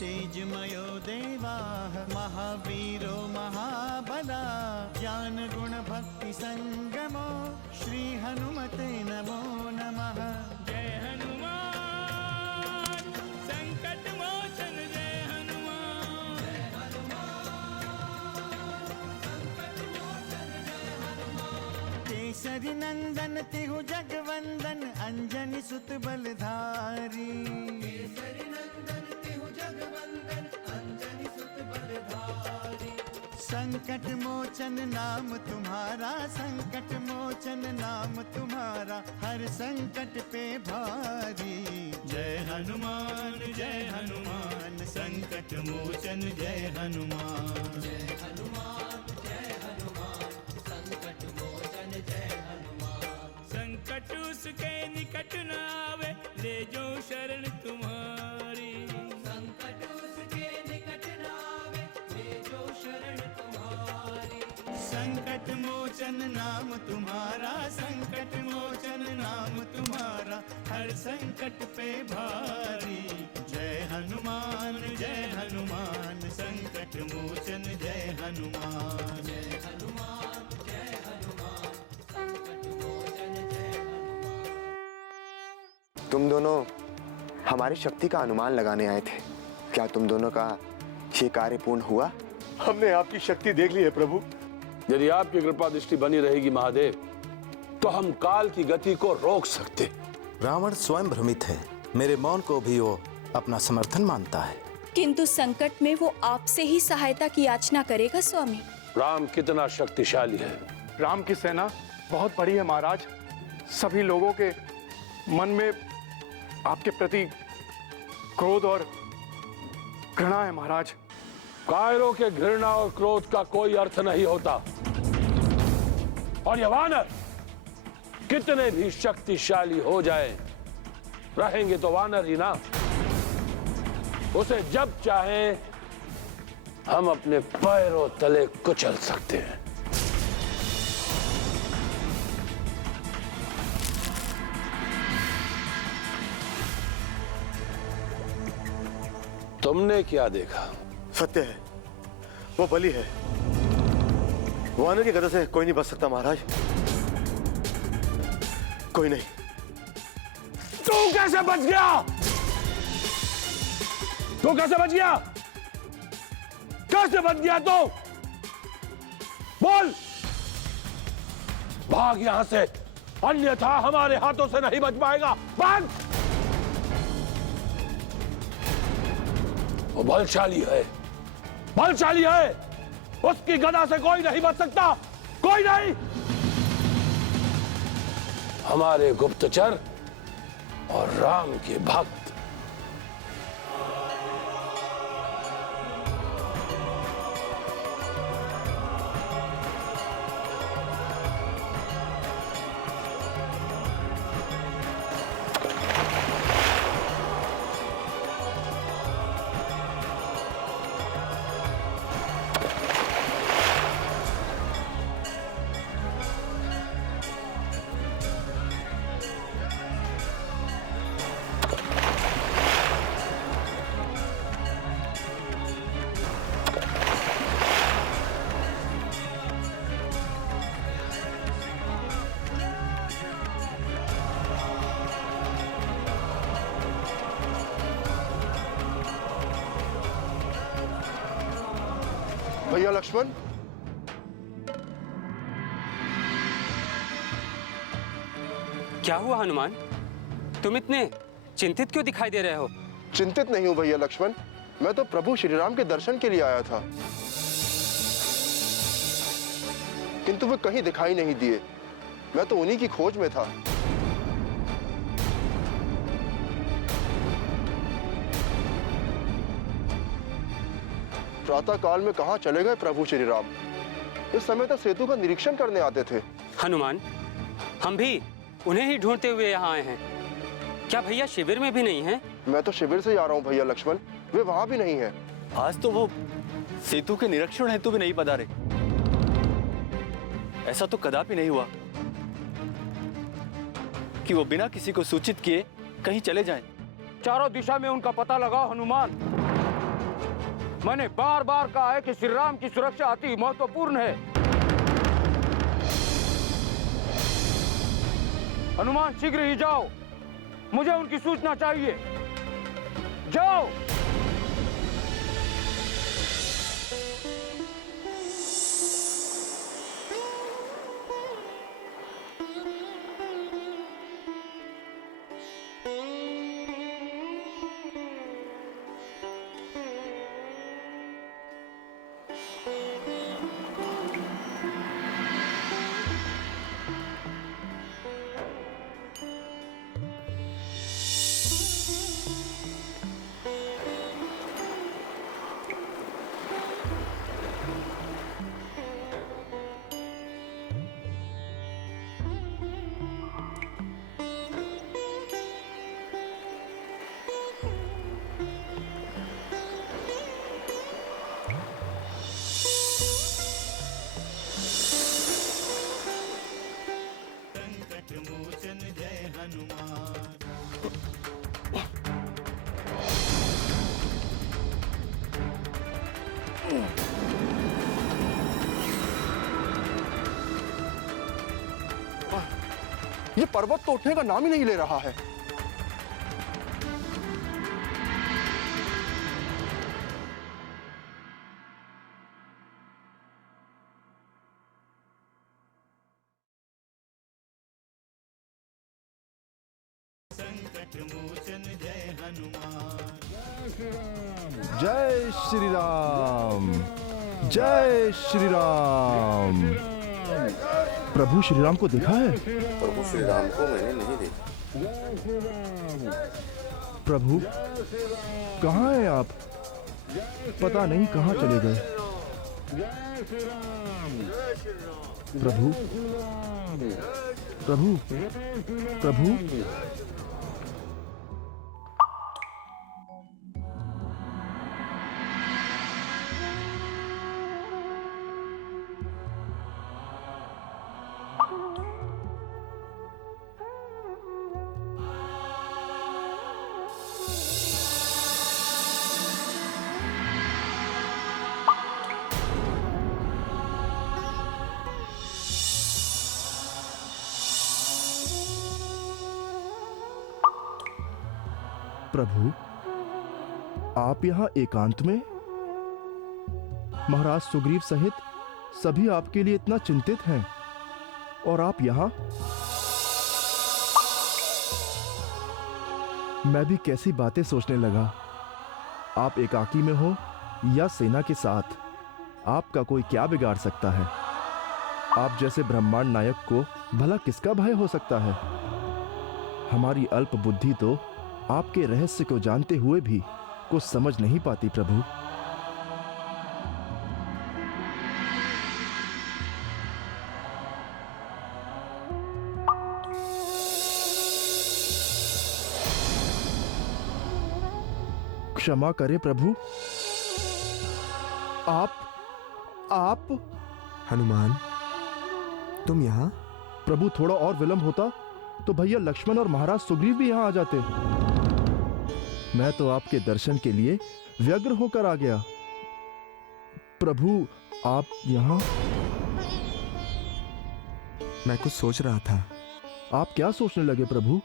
तेजमयो देवाः महावीरो महाबला ज्ञान गुण भक्ति संगमो श्री हनुमते नमो नमः। जय हनुमान संकट मोचन जय हनुमान। जय हनुमान संकट मोचन जय हनुमान। केसरी नंदन तिहु जगवंदन अंजनी सुत बलधारी। केसरी नंदन तिहु जगवंदन अंजनी सुत बलधारी। संकट मोचन नाम तुम्हारा संकट मोचन नाम तुम्हारा हर संकट पे भारी। जय हनुमान संकट मोचन जय हनुमान। जय हनुमान संकट मोचन जय हनुमान। संकट उसके निकट न आवे ले जो शरण तुम्हारी। संकट उसके निकट न आवे ले जो शरण तुम्हारी। संकट मोचन नाम तुम्हारा संकट मोचन नाम तुम्हारा हर संकट पे भारी। जय हनुमान संकट मोचन जय हनुमान। जय हनुमान संकट मोचन जय हनुमान। तुम दोनों हमारी शक्ति का अनुमान लगाने आए थे, क्या तुम दोनों का ये कार्य पूर्ण हुआ? हमने आपकी शक्ति देख ली है प्रभु। यदि आपकी कृपा दृष्टि बनी रहेगी महादेव, तो हम काल की गति को रोक सकते। रावण स्वयं भ्रमित है, मेरे मौन को भी वो अपना समर्थन मानता है। किंतु संकट में वो आपसे ही सहायता की याचना करेगा स्वामी। राम कितना शक्तिशाली है। राम की सेना बहुत बड़ी है महाराज। सभी लोगों के मन में आपके प्रति क्रोध और घृणा है महाराज। कायरों के घृणा और क्रोध का कोई अर्थ नहीं होता। और ये वानर कितने भी शक्तिशाली हो जाए, रहेंगे तो वानर ही ना। उसे जब चाहे हम अपने पैरों तले कुचल सकते हैं। तुमने क्या देखा? सत्य है, वो बलि है। वानर की गदा से कोई नहीं बच सकता महाराज, कोई नहीं। तू कैसे बच गया? तू कैसे बच गया? कैसे बच गया तू? बोल, भाग यहां से, अन्यथा हमारे हाथों से नहीं बच पाएगा। भाग! वो बलशाली है, बलशाली है। उसकी गदा से कोई नहीं बच सकता, कोई नहीं। हमारे गुप्तचर और राम के भक्त। भैया लक्ष्मण, क्या हुआ हनुमान? तुम इतने चिंतित क्यों दिखाई दे रहे हो? चिंतित नहीं हूं भैया लक्ष्मण, मैं तो प्रभु श्री राम के दर्शन के लिए आया था, किंतु वे कहीं दिखाई नहीं दिए। मैं तो उन्हीं की खोज में था। प्रातः काल में कहां चले गए प्रभु श्री राम? इस समय तक सेतु का निरीक्षण करने आते थे। हनुमान, हम भी उन्हें ही ढूंढते हुए यहाँ आए हैं। क्या भैया शिविर में भी नहीं हैं? मैं तो शिविर से ही आ रहा हूँ भैया लक्ष्मण, वे वहां भी नहीं हैं। आज तो वो सेतु के निरीक्षण हेतु भी नहीं पधारे। ऐसा तो कदापि नहीं हुआ कि वो बिना किसी को सूचित किए कहीं चले जाएं। चारों दिशा में उनका पता लगाओ हनुमान। मैंने बार बार कहा है कि श्री राम की सुरक्षा अति महत्वपूर्ण है। हनुमान शीघ्र ही जाओ, मुझे उनकी सूचना चाहिए। जाओ। संकट मोचन जय हनुमान। ये पर्वत तो उठने का नाम ही नहीं ले रहा है। संकट मोचन जय हनुमान। जय श्री राम, जय श्री राम। प्रभु श्री राम को देखा है? प्रभु श्री राम को मैंने नहीं देखा। प्रभु कहाँ हैं आप? पता नहीं कहाँ चले गए। प्रभु प्रभु प्रभु। प्रभु आप यहाँ एकांत में? महाराज सुग्रीव सहित सभी आपके लिए इतना चिंतित हैं और आप यहाँ? मैं भी कैसी बातें सोचने लगा। आप एकाकी में हो या सेना के साथ, आपका कोई क्या बिगाड़ सकता है? आप जैसे ब्रह्मांड नायक को भला किसका भय हो सकता है? हमारी अल्प बुद्धि तो आपके रहस्य को जानते हुए भी कुछ समझ नहीं पाती प्रभु। क्षमा करें प्रभु। आप हनुमान तुम यहाँ? प्रभु थोड़ा और विलंब होता तो भैया लक्ष्मण और महाराज सुग्रीव भी यहाँ आ जाते। मैं तो आपके दर्शन के लिए व्यग्र होकर आ गया। प्रभु आप यहाँ? मैं कुछ सोच रहा था। आप क्या सोचने लगे प्रभु?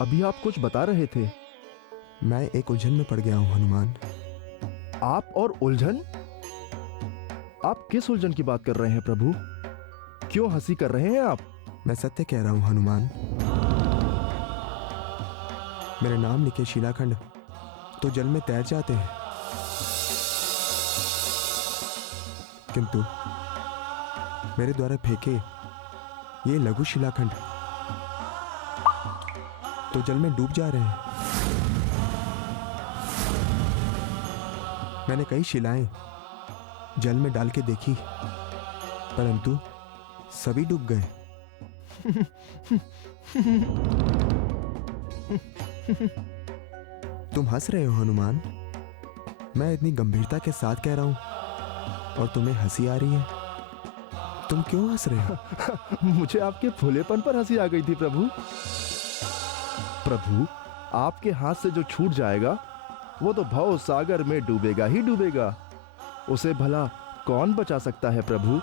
अभी आप कुछ बता रहे थे। मैं एक उलझन में पड़ गया हूँ हनुमान। आप और उलझन? आप किस उलझन की बात कर रहे हैं प्रभु? क्यों हंसी कर रहे हैं आप? मैं सत्य कह रहा हूँ हनुमान। मेरे नाम लिखे शिलाखंड तो जल में तैर जाते हैं, किंतु मेरे द्वारा फेंके ये लघु शिलाखंड तो जल में डूब जा रहे हैं। मैंने कई शिलाएं जल में डाल के देखी, परंतु सभी डूब गए। तुम हंस रहे हो हनुमान। मैं इतनी गंभीरता के साथ कह रहा हूं और तुम्हें हंसी आ रही है। तुम क्यों हंस रहे हो? मुझे आपके भोलेपन पर हंसी आ गई थी प्रभु। प्रभु आपके हाथ से जो छूट जाएगा वो तो भव सागर में डूबेगा ही डूबेगा। उसे भला कौन बचा सकता है प्रभु?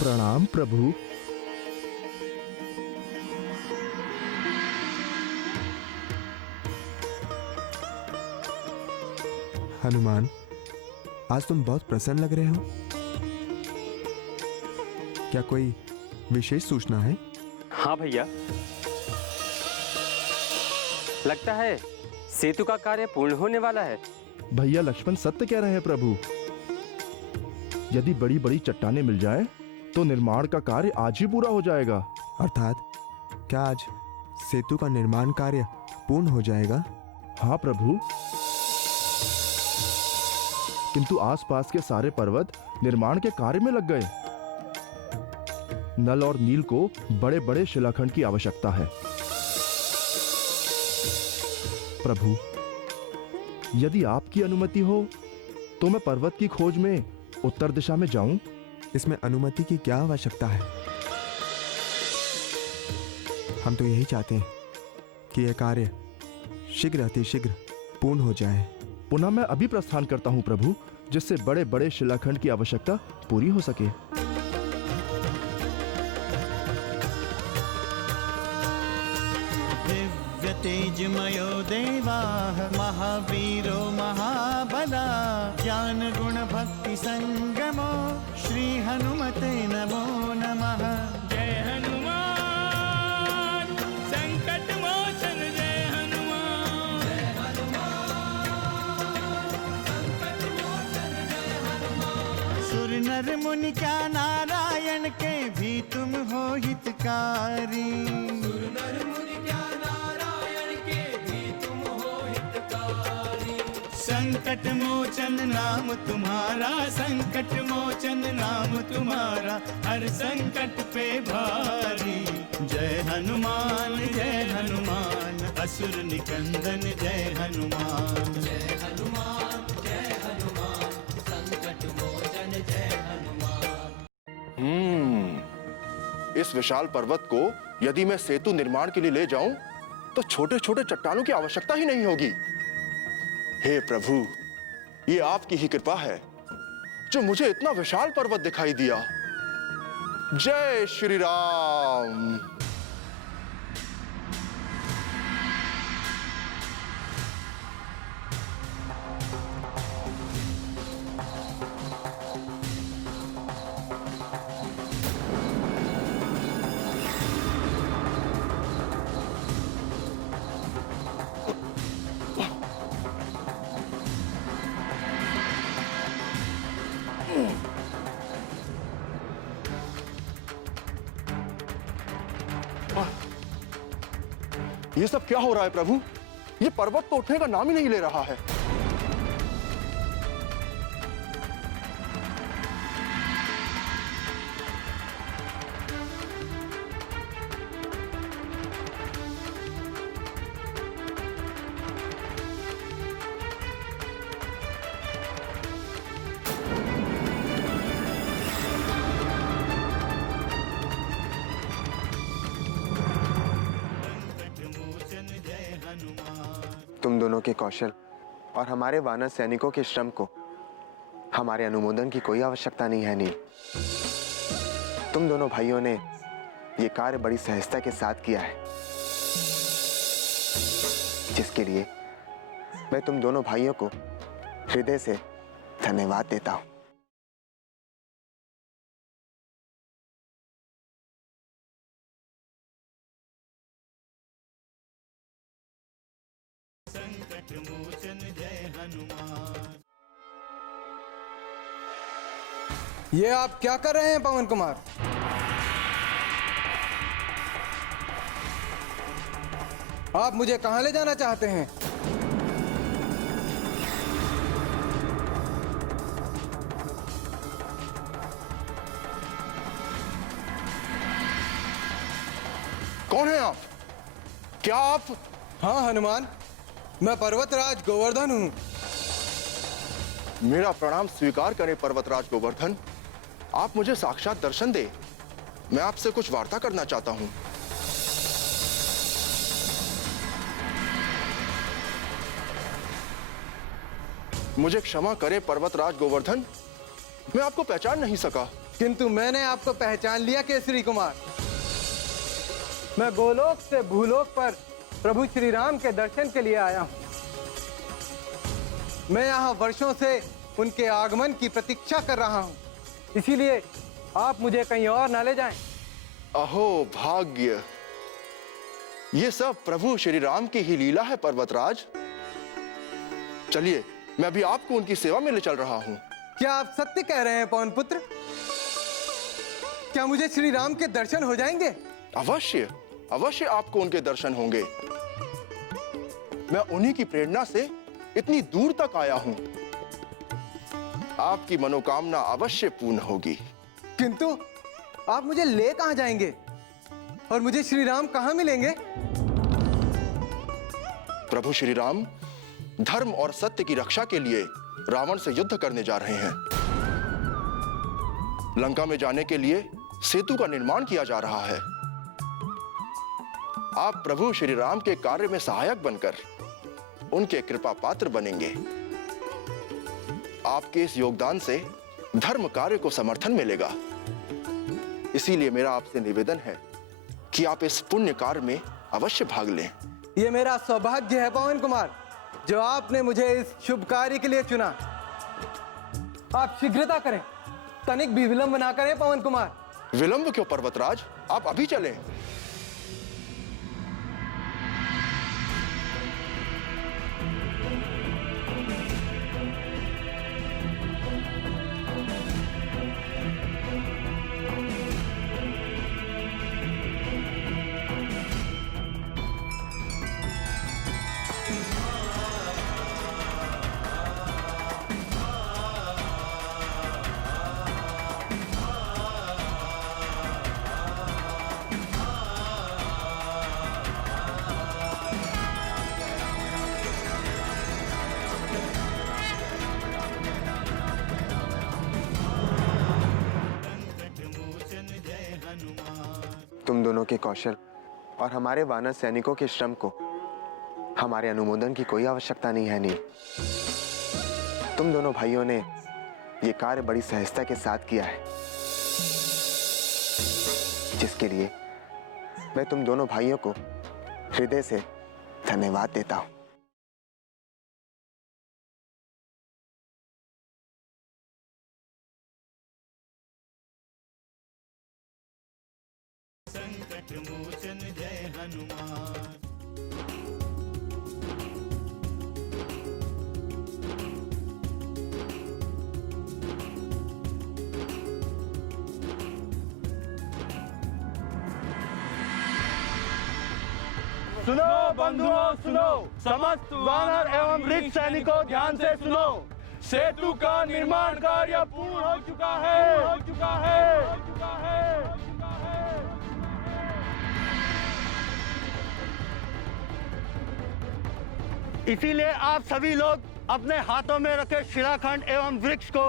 प्रणाम प्रभु। हनुमान, आज तुम बहुत प्रसन्न लग रहे हो। क्या कोई विशेष सूचना है? हाँ भैया, लगता है सेतु का कार्य पूर्ण होने वाला है। भैया लक्ष्मण सत्य कह रहे हैं प्रभु। यदि बड़ी बड़ी चट्टानें मिल जाएं, तो निर्माण का कार्य आज ही पूरा हो जाएगा। अर्थात क्या आज सेतु का निर्माण कार्य पूर्ण हो जाएगा? हाँ प्रभु, किंतु आसपास के सारे पर्वत निर्माण के कार्य में लग गए। नल और नील को बड़े बड़े शिलाखंड की आवश्यकता है। प्रभु, यदि आपकी अनुमति हो तो मैं पर्वत की खोज में उत्तर दिशा में जाऊं। इसमें अनुमति की क्या आवश्यकता है? हम तो यही चाहते हैं कि यह कार्य शीघ्र अतिशीघ्र पूर्ण हो जाए। पुनः मैं अभी प्रस्थान करता हूं प्रभु, जिससे बड़े बड़े शिलाखंड की आवश्यकता पूरी हो सके। दिव्य तेजमयो देवाः महावीरो महाबला ज्ञान गुण भक्ति संगमो श्री हनुमते नमो नमः। जय हनुमान संकट मोचन, जय हनुमान। सुर नर मुनि क्या नारायण के भी तुम हो हितकारी। संकट मोचन नाम तुम्हारा, संकट मोचन नाम तुम्हारा, हर संकट पे भारी। जय हनुमान असुर निकंदन, जय हनुमान। जय हनुमान संकट मोचन, जय हनुमान। इस विशाल पर्वत को यदि मैं सेतु निर्माण के लिए ले जाऊं, तो छोटे छोटे चट्टानों की आवश्यकता ही नहीं होगी। हे प्रभु, ये आपकी ही कृपा है जो मुझे इतना विशाल पर्वत दिखाई दिया। जय श्री राम। ये सब क्या हो रहा है प्रभु? ये पर्वत तो उठने का नाम ही नहीं ले रहा है। तुम दोनों के कौशल और हमारे वानर सैनिकों के श्रम को हमारे अनुमोदन की कोई आवश्यकता नहीं है नील। तुम दोनों भाइयों ने ये कार्य बड़ी सहजता के साथ किया है, जिसके लिए मैं तुम दोनों भाइयों को हृदय से धन्यवाद देता हूं। संकट मोचन, जय हनुमान। ये आप क्या कर रहे हैं पवन कुमार? आप मुझे कहाँ ले जाना चाहते हैं? कौन है आप? क्या आप? हाँ हनुमान, मैं पर्वतराज गोवर्धन हूँ। मेरा प्रणाम स्वीकार करें पर्वतराज गोवर्धन। आप मुझे साक्षात दर्शन दे। मैं आपसे कुछ वार्ता करना चाहता हूँ। मुझे क्षमा करें पर्वतराज गोवर्धन, मैं आपको पहचान नहीं सका। किंतु मैंने आपको पहचान लिया केसरी कुमार। मैं गोलोक से भूलोक पर प्रभु श्री राम के दर्शन के लिए आया हूँ। मैं यहाँ वर्षों से उनके आगमन की प्रतीक्षा कर रहा हूँ, इसीलिए आप मुझे कहीं और न ले जाएं। अहो भाग्य, ये सब प्रभु श्री राम की ही लीला है पर्वतराज। चलिए, मैं अभी आपको उनकी सेवा में ले चल रहा हूँ। क्या आप सत्य कह रहे हैं पवन पुत्र? क्या मुझे श्री राम के दर्शन हो जाएंगे? अवश्य, अवश्य आपको उनके दर्शन होंगे। मैं उन्हीं की प्रेरणा से इतनी दूर तक आया हूं। आपकी मनोकामना अवश्य पूर्ण होगी। किंतु आप मुझे ले कहां जाएंगे और मुझे श्री राम कहां मिलेंगे? प्रभु श्री राम धर्म और सत्य की रक्षा के लिए रावण से युद्ध करने जा रहे हैं। लंका में जाने के लिए सेतु का निर्माण किया जा रहा है। आप प्रभु श्री राम के कार्य में सहायक बनकर उनके कृपा पात्र बनेंगे। आपके इस योगदान से धर्म कार्य को समर्थन मिलेगा। इसीलिए मेरा आपसे निवेदन है कि आप इस पुण्य कार्य में अवश्य भाग लें। यह मेरा सौभाग्य है पवन कुमार, जो आपने मुझे इस शुभ कार्य के लिए चुना। आप शीघ्रता करें, तनिक भी विलंब ना करें पवन कुमार। विलंब क्यों पर्वतराज, आप अभी चलें। तुम दोनों के कौशल और हमारे वानर सैनिकों के श्रम को हमारे अनुमोदन की कोई आवश्यकता नहीं है नील। तुम दोनों भाइयों ने ये कार्य बड़ी सहजता के साथ किया है, जिसके लिए मैं तुम दोनों भाइयों को हृदय से धन्यवाद देता हूं। संकट मोचन जय हनुमान। सुनो बंधुओं सुनो, समस्त वानर एवं वृक्ष सैनिकों ध्यान से सुनो। सेतु का निर्माण कार्य पूर्ण हो चुका है। इसीलिए आप सभी लोग अपने हाथों में रखे शिलाखंड एवं वृक्ष को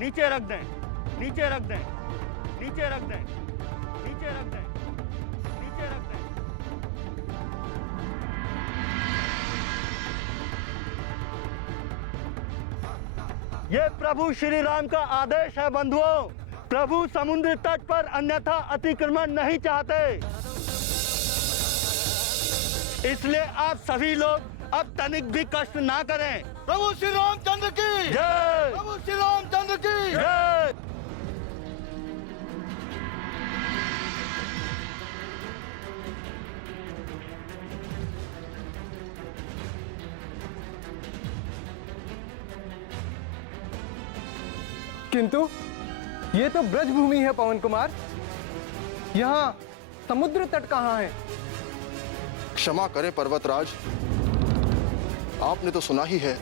नीचे रख दें, नीचे रख दें, नीचे रख दें, नीचे रख दें, नीचे रख दें। ये प्रभु श्री राम का आदेश है बंधुओं। प्रभु समुद्र तट पर अन्यथा अतिक्रमण नहीं चाहते, इसलिए आप सभी लोग अब तनिक भी कष्ट ना करें। प्रभु श्री रामचंद्र की जय, प्रभु श्री रामचंद्र की जय। किंतु ये तो ब्रजभूमि है पवन कुमार, यहाँ समुद्र तट कहाँ है? क्षमा करें पर्वतराज, आपने तो सुना ही है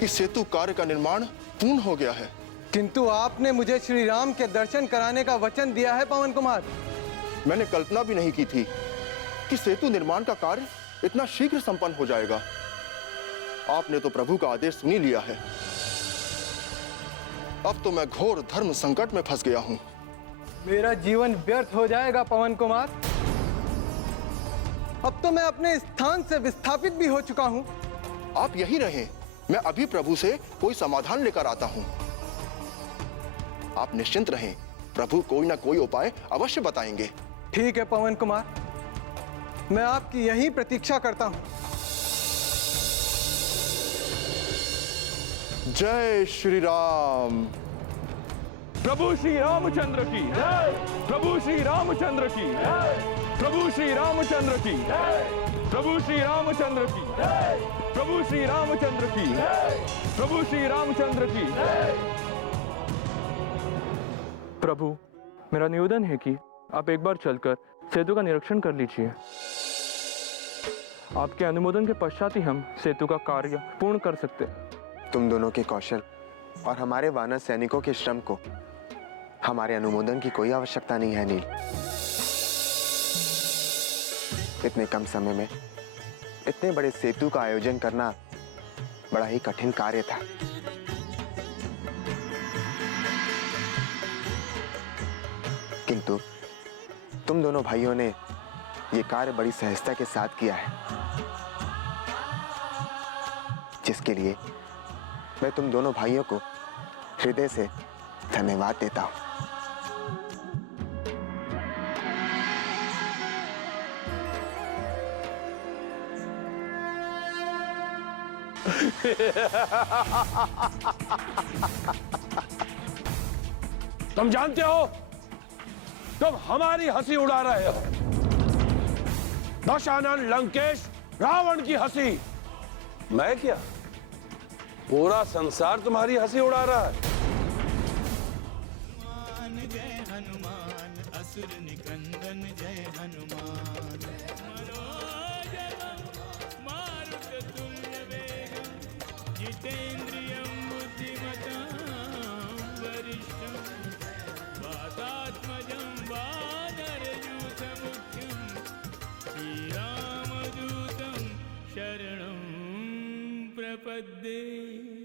कि सेतु कार्य का निर्माण पूर्ण हो गया है। किंतु आपने मुझे श्री राम के दर्शन कराने का वचन दिया है पवन कुमार। मैंने कल्पना भी नहीं की थी कि सेतु निर्माण का कार्य इतना शीघ्र संपन्न हो जाएगा। आपने तो प्रभु का आदेश सुन ही लिया है। अब तो मैं घोर धर्म संकट में फंस गया हूं। मेरा जीवन व्यर्थ हो जाएगा पवन कुमार। अब तो मैं अपने स्थान से विस्थापित भी हो चुका हूं। आप यही रहें, मैं अभी प्रभु से कोई समाधान लेकर आता हूं। आप निश्चिंत रहें, प्रभु कोई ना कोई उपाय अवश्य बताएंगे। ठीक है पवन कुमार, मैं आपकी यही प्रतीक्षा करता हूं। जय श्री राम। प्रभु श्री रामचंद्र की जय। प्रभु श्री रामचंद्र की जय। प्रभु श्री रामचंद्र की जय। प्रभु श्री रामचंद्र की जय। प्रभु श्री रामचंद्र की जय। प्रभु श्री रामचंद्र की जय। प्रभु, मेरा निवेदन है कि आप एक बार चलकर सेतु का निरीक्षण कर लीजिए। आपके अनुमोदन के पश्चात ही हम सेतु का कार्य पूर्ण कर सकते हैं। तुम दोनों के कौशल और हमारे वानर सैनिकों के श्रम को हमारे अनुमोदन की कोई आवश्यकता नहीं है नील। इतने कम समय में इतने बड़े सेतु का आयोजन करना बड़ा ही कठिन कार्य था। किंतु तुम दोनों भाइयों ने यह कार्य बड़ी सहजता के साथ किया है, जिसके लिए मैं तुम दोनों भाइयों को हृदय से धन्यवाद देता हूं। तुम जानते हो, तुम हमारी हंसी उड़ा रहे हो। दशानन, लंकेश, रावण की हंसी। मैं क्या, पूरा संसार तुम्हारी हंसी उड़ा रहा है। जय हनुमान, असुर निकंदन जय हनुमान। जितेन्द्रियं बुद्धिमतां वरिष्ठं वातात्मजं वानरयूथमुख्यं श्रीरामदूतं शरणं प्रपद्ये।